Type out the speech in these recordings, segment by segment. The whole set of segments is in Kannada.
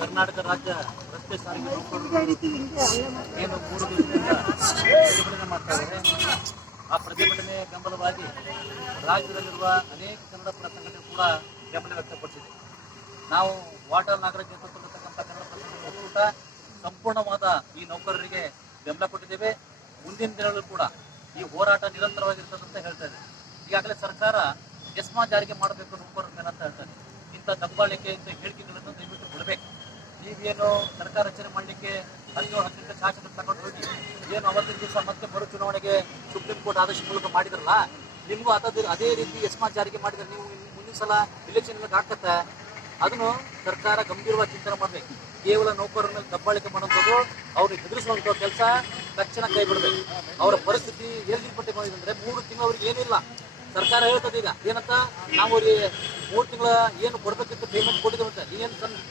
ಕರ್ನಾಟಕ ರಾಜ್ಯ ರಸ್ತೆ ಸಾರಿಗೆ ಏನು 3 ದಿನದಿಂದ ಪ್ರತಿಭಟನೆ ಮಾಡ್ತಾ ಇದ್ದಾರೆ. ಆ ಪ್ರತಿಭಟನೆ ಬೆಂಬಲವಾಗಿ ರಾಜ್ಯದಲ್ಲಿರುವ ಅನೇಕ ಕನ್ನಡ ಪರ ಸಂಘಟನೆ ಕೂಡ ಬೆಂಬಲ ವ್ಯಕ್ತಪಡಿಸಿದೆ. ನಾವು ವಾಟಾಳ್ ನಾಗರಾಜ್ ನೇತೃತ್ವದಲ್ಲಿರ್ತಕ್ಕಂಥ ಕನ್ನಡ ಪರ ಸಂಘಟನೆ ಒಕ್ಕೂಟ ಸಂಪೂರ್ಣವಾದ ಈ ನೌಕರರಿಗೆ ಬೆಂಬಲ ಕೊಟ್ಟಿದ್ದೇವೆ. ಮುಂದಿನ ದಿನಗಳಲ್ಲೂ ಕೂಡ ಈ ಹೋರಾಟ ನಿರಂತರವಾಗಿರ್ತದೆ ಅಂತ ಹೇಳ್ತಾ ಇದೆ. ಈಗಾಗಲೇ ಸರ್ಕಾರ ಎಸ್ಮಾ ಜಾರಿಗೆ ಮಾಡಬೇಕು ನೌಕರರ ಮೇಲೆ ಅಂತ ಹೇಳ್ತಾರೆ. ಇಂಥ ದಬ್ಬಾಳಿಕೆ ಇಂಥ ಹೇಳಿಕೆಗಳನ್ನು ದಯವಿಟ್ಟು ಬಿಡಬೇಕು. ನೀವೇನು ಸರ್ಕಾರ ರಚನೆ ಮಾಡಲಿಕ್ಕೆ 17-18 ಶಾಸಕರು ತಗೊಂಡು ಹೋಗಿ ಏನು ಅವತ್ತಿನ ದಿವಸ ಮತ್ತೆ ಮರು ಚುನಾವಣೆಗೆ ಸುಪ್ರೀಂ ಕೋರ್ಟ್ ಆದೇಶ ಮೂಲಕ ಮಾಡಿದ್ರಲ್ಲ, ನಿಮಗೂ ಅದೇ ರೀತಿ ಎಸ್ಮಾ ಜಾರಿಗೆ ಮಾಡಿದ್ರೆ ನೀವು ಮುಂದಿನ ಸಲ ಇಲೆಕ್ಷನ್ ಹಾಕತ್ತೆ. ಅದನ್ನು ಸರ್ಕಾರ ಗಂಭೀರವಾಗಿ ಚಿಂತನೆ ಮಾಡಬೇಕು. ಕೇವಲ ನೌಕರರನ್ನ ದಬ್ಬಾಳಿಕೆ ಮಾಡುವಂಥದ್ದು, ಅವ್ರಿಗೆ ಹೆದರಿಸುವಂಥ ಕೆಲಸ ತಕ್ಷಣ ಕೈ ಬಿಡಬೇಕು. ಅವರ ಪರಿಸ್ಥಿತಿ ಎಲ್ಲಿ ಪಟ್ಟಿ ಬಂದಿದೆ ಅಂದರೆ 3 ತಿಂಗಳು ಅವ್ರಿಗೆ ಏನಿಲ್ಲ. ಸರ್ಕಾರ ಹೇಳ್ತದೆ ಈಗ ಏನಂತ, ನಾವು ಅವ್ರಿಗೆ 3 ತಿಂಗಳ ಏನು ಕೊಡಬೇಕಿತ್ತು ಪೇಮೆಂಟ್ ಕೊಟ್ಟಿದ್ದೇವೆ.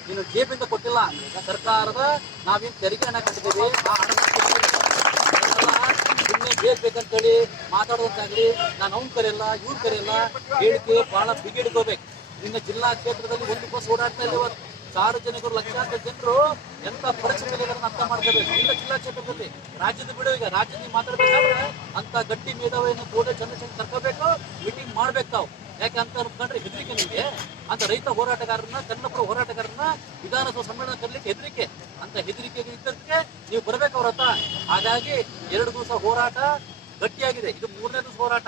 ನೀನು ಜೇಬಿಂದ ಕೊಟ್ಟಿಲ್ಲ, ಸರ್ಕಾರದ ನಾವೇನು ತೆರಿಗೆ ಹಣ ಕಟ್ಟಿದ್ದೇವೆ ಆ ಹಣ ಸುಮ್ಮನೆ ಬೇಕಂತೇಳಿ ಮಾತಾಡೋದಂತಾಗಲಿ ನಾನು ಅವ್ನು ಕರೆಯಲ್ಲ ಇವ್ರು ಕರೆಯಲ್ಲ ಹೇಳಿಕೆ ಭಾಳ ಬಿಗಿಡ್ಕೋಬೇಕು. ನಿನ್ನ ಜಿಲ್ಲಾ ಕ್ಷೇತ್ರದಲ್ಲಿ ಒಂದು ಬಸ್ ಓಡಾಡ್ತಾ ಇಲ್ಲ. ಇವತ್ತು ಸಾರ್ವಜನಿಕರು ಲಕ್ಷಾಂತರ ಜನರು ಎಂತ ಪರಿಸ್ಥಿತಿಗಳನ್ನು ಅರ್ಥ ಮಾಡ್ಕೋಬೇಕು. ಇಲ್ಲ ಜಿಲ್ಲಾ ಕ್ಷೇತ್ರದಲ್ಲಿ ರಾಜ್ಯದ ಬಿಡು, ಈಗ ರಾಜ್ಯದಲ್ಲಿ ಮಾತಾಡ್ಬೇಕಾದ್ರೆ ಅಂತ ಗಟ್ಟಿ ಮೇಧಾವಿಯನ್ನು ಗೋಡೆ ಚಂದ್ರಶೇಖರ್ ಕರ್ಕೋಬೇಕು, ಮೀಟಿಂಗ್ ಮಾಡ್ಬೇಕು ತಾವು. ಯಾಕೆ ಅಂತ ಅನ್ಕೊಂಡ್ರೆ ಹೆದರಿಕೆ ನಿಮಗೆ. ಅಂತ ರೈತ ಹೋರಾಟಗಾರರನ್ನ ಕನ್ನಡಪರ ಹೋರಾಟಗಾರರನ್ನ ವಿಧಾನಸಭಾ ಸಮ್ಮೇಳನ ಕರಲಿಕ್ಕೆ ಹೆದರಿಕೆ. ಅಂತ ಹೆದರಿಕೆಗೆ ಇದ್ದಕ್ಕೆ ನೀವು ಬರ್ಬೇಕು ಅವ್ರ ಹತ್ರ. ಹಾಗಾಗಿ 2 ದಿವಸ ಹೋರಾಟ ಗಟ್ಟಿಯಾಗಿದೆ. ಇದು 3ನೇ ದಿವಸ ಹೋರಾಟ.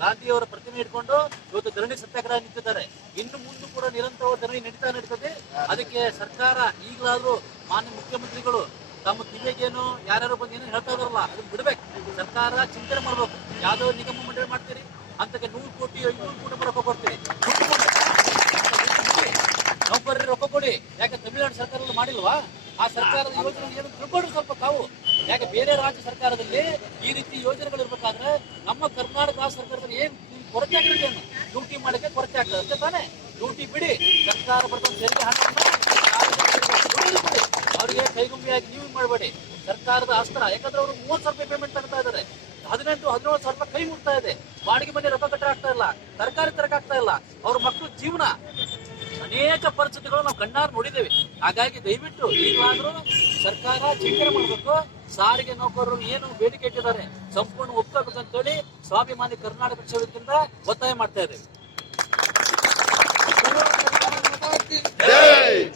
ಗಾಂಧಿಯವರ ಪ್ರತಿಮೆ ಇಟ್ಕೊಂಡು ಇವತ್ತು ಧರಣಿ ಸತ್ಯಾಗ್ರಹ ನಿಂತಿದ್ದಾರೆ. ಇನ್ನು ಮುಂದೆ ಕೂಡ ನಿರಂತರವಾದ ಧರಣಿ ನಡೀತದೆ. ಅದಕ್ಕೆ ಸರ್ಕಾರ ಈಗಲಾದ್ರೂ ಮಾನ್ಯ ಮುಖ್ಯಮಂತ್ರಿಗಳು ತಮ್ಮ ಕಿವಿಗೇನು ಯಾರ್ಯಾರು ಬಂದು ಏನೋ ಹೇಳ್ತಾ ಇದಾರಲ್ಲ ಅದನ್ನ ಬಿಡ್ಬೇಕು. ಸರ್ಕಾರ ಚಿಂತನೆ ಮಾಡ್ಬೇಕು. ಯಾವ್ದೋ ನಿಗಮ ಮಂಡಳಿ ಮಾಡ್ತೀರಿ ಅಂತಕ್ಕೆ 100 ಕೋಟಿ 500 ಕೋಟಿ ರೊಕ್ಕ ಕೊಡ್ತೀರಿ. ನೌಕರರಿಗೆ ರೊಕ್ಕ ಕೊಡಿ. ಯಾಕೆ ತಮಿಳುನಾಡು ಸರ್ಕಾರದಲ್ಲಿ ಮಾಡಿಲ್ವಾ? ಆ ಸರ್ಕಾರದ ಯೋಜನೆ ಏನು ತಿಳ್ಕೊಂಡ್ರೆ ಸ್ವಲ್ಪ ತಾವು. ಯಾಕೆ ಬೇರೆ ರಾಜ್ಯ ಸರ್ಕಾರದಲ್ಲಿ ಈ ರೀತಿ ಯೋಜನೆಗಳು ಇರ್ಬೇಕಾದ್ರೆ ನಮ್ಮ ಕರ್ನಾಟಕ ಸರ್ಕಾರದಲ್ಲಿ ಏನ್ ಕೊರತೆ ಆಗಿರುತ್ತೆ, ಡ್ಯೂಟಿ ಮಾಡಕ್ಕೆ ಕೊರತೆ ಆಗ್ತದೆ ಅಷ್ಟೇ ತಾನೇ. ಡ್ಯೂಟಿ ಬಿಡಿ, ಸರ್ಕಾರ ಬರ್ತಂತ ತೆರಿಗೆ ಹಣವನ್ನು ಅವರಿಗೆ ಕೈಗುಂಬಿಯಾಗಿ ನೀವು ಮಾಡಬೇಡಿ. ಸರ್ಕಾರದ ಅಸ್ತ್ರ. ಯಾಕಂದ್ರೆ ಅವರು 30,000 ರೂಪಾಯಿ ಪೇಮೆಂಟ್ ತಗ್ತಾ ಇದ್ದಾರೆ. 18-17,000 ರೂಪಾಯಿ ಕೈ ಮುಟ್ತಾ ಇದೆ. ಬಾಡಿಗೆ ಮನೆ ರೊಕ್ಕ ಕಟ್ಟ ಆಗ್ತಾ ಇಲ್ಲ, ತರಕಾರಿ ತರಕ ಆಗ್ತಾ ಇಲ್ಲ. ಅವ್ರ ಮಕ್ಕಳು ಜೀವನ ಅನೇಕ ಪರಿಸ್ಥಿತಿಗಳು ನಾವು ಕಣ್ಣಾರು ನೋಡಿದ್ದೇವೆ. ಹಾಗಾಗಿ ದಯವಿಟ್ಟು ಈಗಲಾದ್ರೂ ಸರ್ಕಾರ ಚಿಂತನೆ ಮಾಡಬೇಕು. ಸಾರಿಗೆ ನೌಕರರು ಏನು ಬೇಡಿಕೆ ಇಟ್ಟಿದ್ದಾರೆ ಸಂಪೂರ್ಣ ಒಪ್ಕೋಬೇಕಂತೇಳಿ ಸ್ವಾಭಿಮಾನಿ ಕರ್ನಾಟಕ ಕ್ಷೇತ್ರದಿಂದ ಒತ್ತಾಯ ಮಾಡ್ತಾ ಇದ್ದೇವೆ.